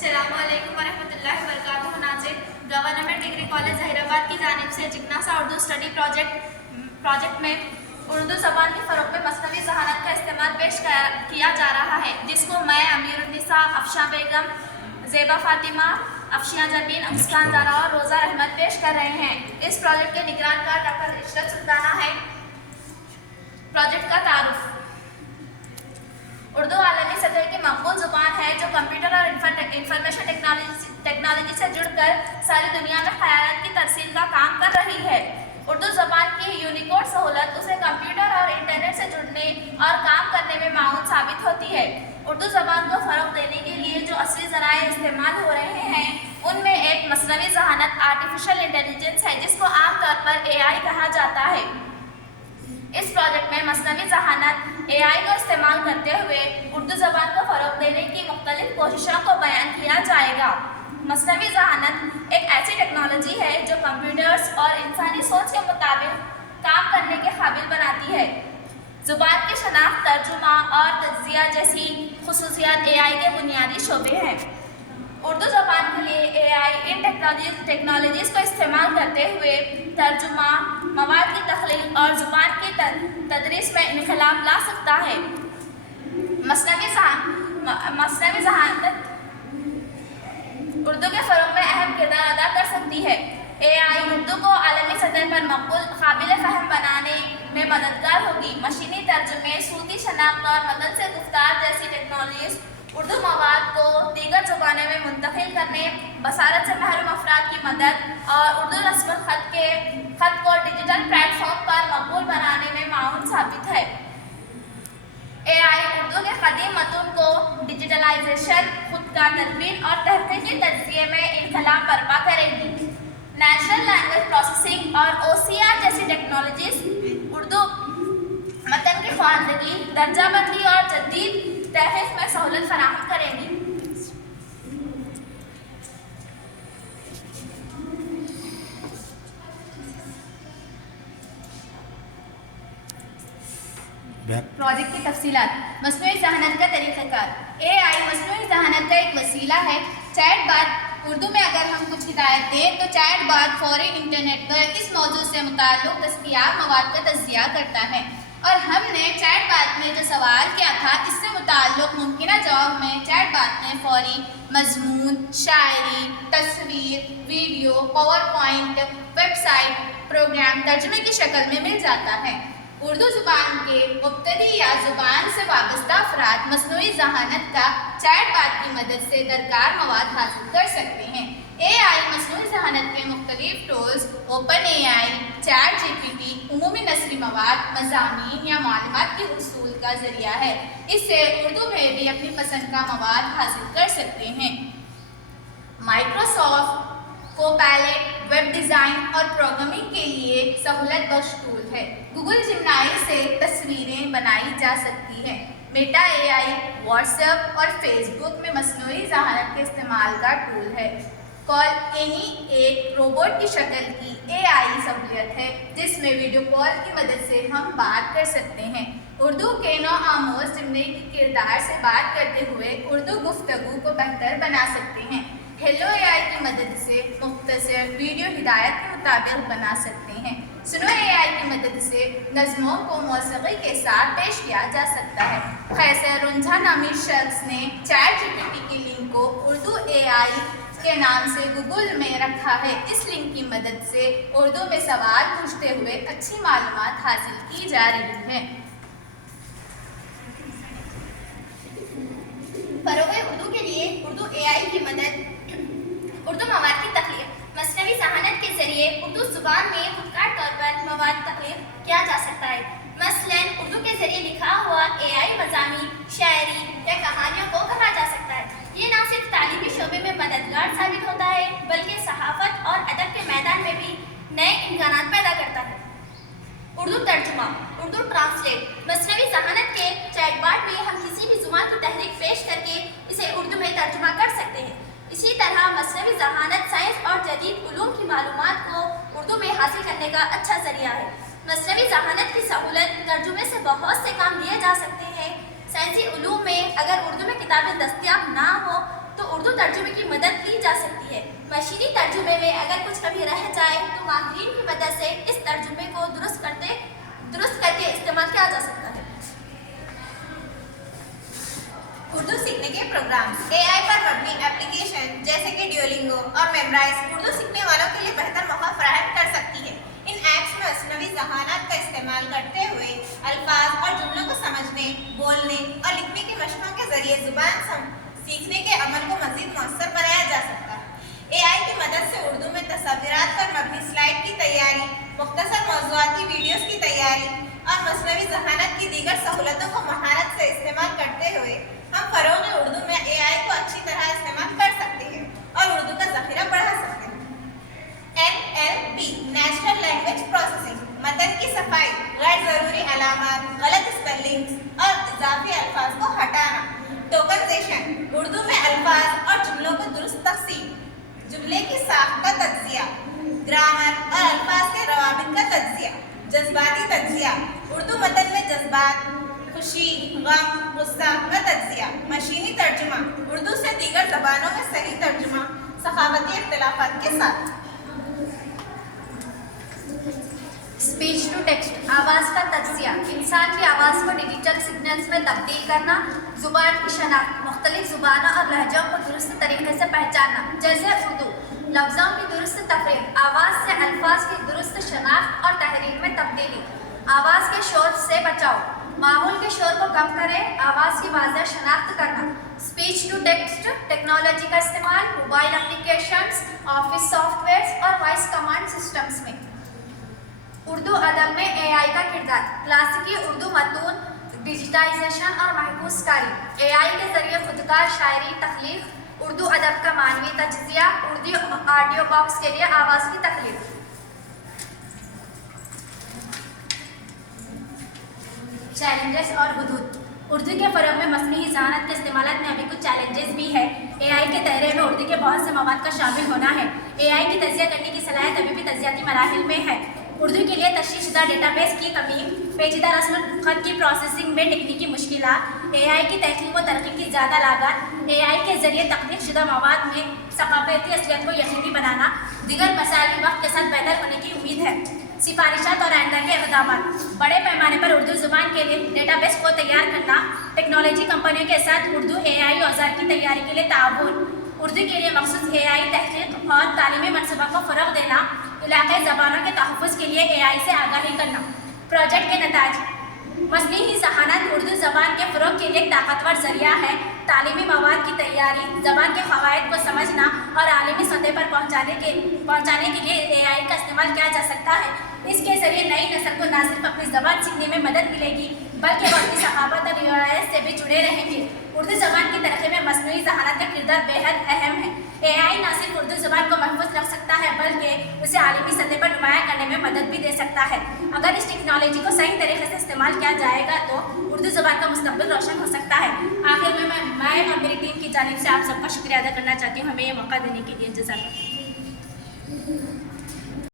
अस्सलामु अलैकुम वरहमतुल्लाहि वबरकातुहू। नाज़रीन, गवर्नमेंट डिग्री कॉलेज ज़हीराबाद की जानिब से जिग्नासा उर्दू स्टडी प्रोजेक्ट में उर्दू ज़बान के फ़रोग़ में मसनवी ज़हानत का इस्तेमाल पेश किया जा रहा है, जिसको मैं अमीरुन्निसा, अफ़शा बेगम, ज़ेबा फ़ातिमा, अफ़शिया जबीन, मुस्कान ज़ारा और रोज़ा रहमत पेश कर रहे हैं। इस प्रोजेक्ट के निगरानकार डॉक्टर इशरत सुल्ताना है। प्रोजेक्ट का तारुफ। उर्दू आलमी सतह की मकबूल ज़ुबान है जो कंप्यूटर और इंफॉर्मेशन टेक्नोलॉजी से जुड़कर सारी दुनिया में ख़यालात की तरसील का काम कर रही है। उर्दू ज़बान की यूनिकोड सहूलत उसे कंप्यूटर और इंटरनेट से जुड़ने और काम करने में माउन साबित होती है। उर्दू ज़बान को फ़रोग़ देने के लिए जो असली ज़राए इस्तेमाल हो रहे हैं, उनमें एक मसनवी ज़हानत आर्टिफिशियल इंटेलिजेंस है, जिसको आमतौर पर AI कहा जाता है। इस प्रोजेक्ट में मसनवी ज़हानत AI को इस्तेमाल करते हुए उर्दू ज़बान को फ़रोग़ देने की मुख्तलिफ़ कोशिशों को बयान किया जाएगा। मसनवी ज़हानत एक ऐसी टेक्नोलॉजी है जो कंप्यूटर्स और इंसानी सोच के मुताबिक काम करने के काबिल बनाती है। ज़ुबान की शनाख्त, तर्जुमा और तज्ज़िया जैसी खुसूसियात AI के बुनियादी शोबे हैं। उर्दू ज़बान के लिए AI इन टेक्नोलॉजीज़ को इस्तेमाल करते हुए तर्जुमा, मवाद की तख्लीक और ज़ुबान की तदरीस में इनक़लाब ला सकता है। मसनवी ज़हानत उर्दू के फ़रोग़ में अहम किरदार अदा कर सकती है। AI उर्दू को आलमी सतह पर मकबूल, काबिल फ़हम बनाने में मददगार होगी। मशीनी तर्जुमे, सूती शनाख्त और मतन से गुफ्तार जैसी टेक्नोलॉजीज़ उर्दू मवाद को दीगर ज़ुबानों में मुंतकिल करने, बसारत से महरूम अफराद की मदद और उर्दू रस्मुल ख़त को डिजिटल प्लेटफॉर्म पर मकबूल बनाने में माउन साबित है। AI उर्दू के क़दीम मतून को डिजिटलाइजेशन, खुद का तदवीन और तहक़ीक़ी तज्ज़िये में इनक़लाब बर्पा करेगी। नेचुरल लैंग्वेज प्रोसेसिंग और OCR जैसी टेक्नोलॉजीज़ उर्दू मतन की ख्वानदगी, दर्जाबंदी और जदीद तहक़ीक़ में सहूलत फराहम करेंगी। प्रोजेक्ट की तफसीलात। मसनूई ज़हानत का तरीक़ाकार। AI मसनूई ज़हानत का एक वसीला है। चैट बात उर्दू में अगर हम कुछ हिदायत दें तो चैट बात फ़ौरी इंटरनेट पर इस मौजू से मुताल्लिक़ दस्तयाब मवाद का तज़किया करता है, और हमने चैट बात में जो सवाल किया था, इससे मुताल्लिक़ मुमकिना जवाब में चैट बात में फ़ौरी मज़मून, शायरी, तस्वीर, video, power point, website, programme तर्जुमे की शक्ल में मिल जाता है। उर्दू ज़ुबान के मुब्तदी या ज़ुबान से वाबस्ता अफराद मसनूई ज़हानत का चैट बात की मदद से दरकार मवाद हासिल कर सकते हैं। AI मसनूई ज़हानत के मुख्तलिफ टूल्स OpenAI, ChatGPT उमूमी नसरी मवाद, मज़ामीन या मालूमात के उसूल का ज़रिया है। इससे उर्दू में भी अपनी पसंद का मवाद हासिल कर सकते हैं। माइक्रोसॉफ्ट कोपैलेट वेब डिज़ाइन और प्रोग्रामिंग के लिए सहूलत बख्श टूल है। गूगल जिमनाई से तस्वीरें बनाई जा सकती हैं। मेटा AI व्हाट्सएप और फेसबुक में मसनूई ज़हानत के इस्तेमाल का टूल है। कॉल एनी एक रोबोट की शक्ल की AI सहूलियत है, जिसमें वीडियो कॉल की मदद से हम बात कर सकते हैं। उर्दू के नौ आमोज़ जुमले की किरदार से बात करते हुए उर्दू गुफ्तगू को बेहतर बना सकते हैं। हेलो AI की मदद से मुख्तसर वीडियो हिदायत के मुताबिक बना सकते हैं। सुनो AI की मदद से नज़्मों को मौसीक़ी के साथ पेश किया जा सकता है। खैसर रुंझा नामी शख्स ने ChatGPT की लिंक को उर्दू AI के नाम से गूगल में रखा है। इस लिंक की मदद से उर्दू में सवाल पूछते हुए अच्छी मालूमात हासिल की जा रही है। फ़रोग़ उर्दू के लिए उर्दू AI की मदद। उर्दू मवाद की तख्लीक। मसनवी ज़हानत के ज़रिए उर्दू ज़ुबान में खुदकार तौर पर मवाद तख्लीक किया जा सकता है। मसलन उर्दू के ज़रिए लिखा हुआ AI मज़ामीन, शायरी या कहानियों को कहा जा सकता है। ये न सिर्फ तालीमी शोबे में मददगार साबित होता है, बल्कि सहाफ़त और अदब के मैदान में भी नए इम्कानात पैदा करता है। उर्दू तर्जुमा, उर्दू ट्रांसलेट। मसनवी ज़हानत के चैटबॉट में हम किसी भी ज़ुबान की तहरीक पेश करके इसे उर्दू में तर्जुमा कर सकते हैं। इसी तरह मसनवी ज़हानत साइंस और जदीद उलूम की मालूमात को उर्दू में हासिल करने का अच्छा ज़रिया है। मसनवी ज़हानत की सहूलत तर्जुमे से बहुत से काम लिए जा सकते हैं। साइंसी उलूम में अगर उर्दू में किताबें दस्तयाब ना हो तो उर्दू तर्जुमे की मदद ली जा सकती है। मशीनी तर्जुमे में अगर कुछ कमी रह जाए तो माहिरीन की मदद से इस तर्जुमे को दुरुस्त करके इस्तेमाल किया जा सकता है। उर्दू सीखने के प्रोग्राम्स। एआई पर मबनी एप्लीकेशन जैसे कि ड्यूलिंगो और मेमराइज उर्दू सीखने वालों के लिए बेहतर मौका फराहम कर सकती है। इन ऐप्स में मसनवी ज़हानात का इस्तेमाल करते हुए अल्फाज और जुमलों को समझने, बोलने और लिखने की मशकों के जरिए ज़ुबान सीखने के अमल को मज़ीद मौसर बनाया जा सकता है। एआई की मदद से उर्दू में तस्वीरात पर मबनी स्लाइड की तैयारी, मुख्तसर मौज़ूआती वीडियोज़ की तैयारी और मसनवी ज़हानत की दीगर सहूलतों को महारत से इस्तेमाल करते हुए हम फ़रोग़ उर्दू में एआई को अच्छी तरह इस्तेमाल कर सकते हैं और उर्दू का ज़ख़ीरा बढ़ा सकते हैं। NLP नेचुरल लैंग्वेज प्रोसेसिंग, मतन की सफाई, गैर ज़रूरी अलामात, गलत स्पेलिंग्स और इजाफी अल्फाज को हटाना। टोकनाइजेशन, उर्दू में अल्फाज और जुमलों को दुरुस्त तक़सीम, जुमले की साख का तज्ज़िया, ग्रामर और अल्फाज के रवाबित का तज्ज़िया। जज्बाती तज्ज़िया, उर्दू मतन में जज्बात, खुशी, गम, गुस्सा का तज्ज़िया। मशीनी तर्जुमा, उर्दू से दीगर ज़बानों में सही तर्जुमा सखावती इख्तिलाफात के साथ। स्पीच टू टेक्स्ट, आवाज़ का तज्ज़िया, इंसान की आवाज़ को डिजिटल सिग्नल्स में तब्दील करना, ज़ुबान की शनाख्त, मुख्तलिफ ज़ुबानों और लहजों को दुरुस्त तरीके से पहचानना, जैसे उर्दू, लफ्ज़ों की दुरुस्त तफरीक, आवाज़ से अल्फाज की दुरुस्त शनाख्त और तहरीर में तब्दीली, आवाज़ के शोर से बचाव, मामूल के शोर को कम करें, आवाज़ की वाज़ेह शनाख्त करना। स्पीच टू टेक्स्ट टेक्नोलॉजी का इस्तेमाल मोबाइल एप्लीकेशंस, ऑफिस सॉफ्टवेयर्स और वॉइस कमांड सिस्टम्स में। उर्दू अदब में एआई का किरदार, क्लासिकी उर्दू मतून, डिजिटाइजेशन और महफूज कारी, एआई के ज़रिए खुदकार शायरी तख्लीक, उर्दू अदब का मानवी तज्ज़िया, उर्दू ऑडियो बॉक्स के लिए आवाज़ की तख्लीक। चैलेंजेस और हुदूद, उर्दू के फ़रोग़ में मसनूई ज़हानत के इस्तेमाल में अभी कुछ चैलेंजेस भी है। एआई के दायरे में उर्दू के बहुत से मवाद का शामिल होना है। एआई की तज्ज़िया करने की सलाहियत अभी भी तज्ज़ियाती मराहिल में है। उर्दू के लिए तशरीह शुदा डेटाबेस की कमी, पेचीदा रस्म ख़त की प्रोसेसिंग में टेक्निकी मुश्किलात, एआई की तहकीक व तरक्की की ज़्यादा लागत, एआई के ज़रिए तख्लीक शुदा मवाद में सकाफ़ती असलियत को यकीनी बनाना, दीगर मसाइल भी वक्त के साथ बेहतर होने की उम्मीद है। सिफारिशात और आइंदा के इक़दामात, बड़े पैमाने पर उर्दू ज़ुबान के लिए डेटाबेस को तैयार करना, टेक्नोलॉजी कंपनियों के साथ उर्दू एआई औज़ार की तैयारी के लिए ताउन, उर्दू के लिए मखसूस एआई तहक़ीक़ और तालीमी मनसूबा को फ़रोग़ देना, इलाक़ाई ज़बानों के तहफ़्फ़ुज़ के लिए एआई से आगाही करना। प्रोजेक्ट के नताज, मसनूई ज़हानत उर्दू ज़बान के फ़रोग़ के लिए एक ताकतवर ज़रिया है। तालीमी मवाद की तैयारी, ज़बान के क़वाइद को समझना और आलमी सतह पर पहुँचाने के लिए एआई का इस्तेमाल किया जा सकता है। इसके ज़रिए नई नस्ल को न सिर्फ अपनी ज़बान सीखने में मदद मिलेगी बल्कि वो अपनी सक़ाफ़त और रिवायत से भी जुड़े रहेंगे। उर्दू ज़बान की तरक्की में मसनूई ज़हानत का किरदार बेहद अहम है। एआई न सिर्फ उर्दू ज़बान को महफूज रख सकता है बल्कि उसे आलमी सतह पर नुमायाँ करने में मदद भी दे सकता है। अगर इस टेक्नोलॉजी को सही तरीके से इस्तेमाल किया जाएगा तो उर्दू ज़बान का मुस्तक़बिल रोशन हो सकता है। आखिर में मैं और मेरी टीम की जानिब से आप सबका शुक्रिया अदा करना चाहती हूँ हमें ये मौका देने के लिए। जज़ाकल्लाह।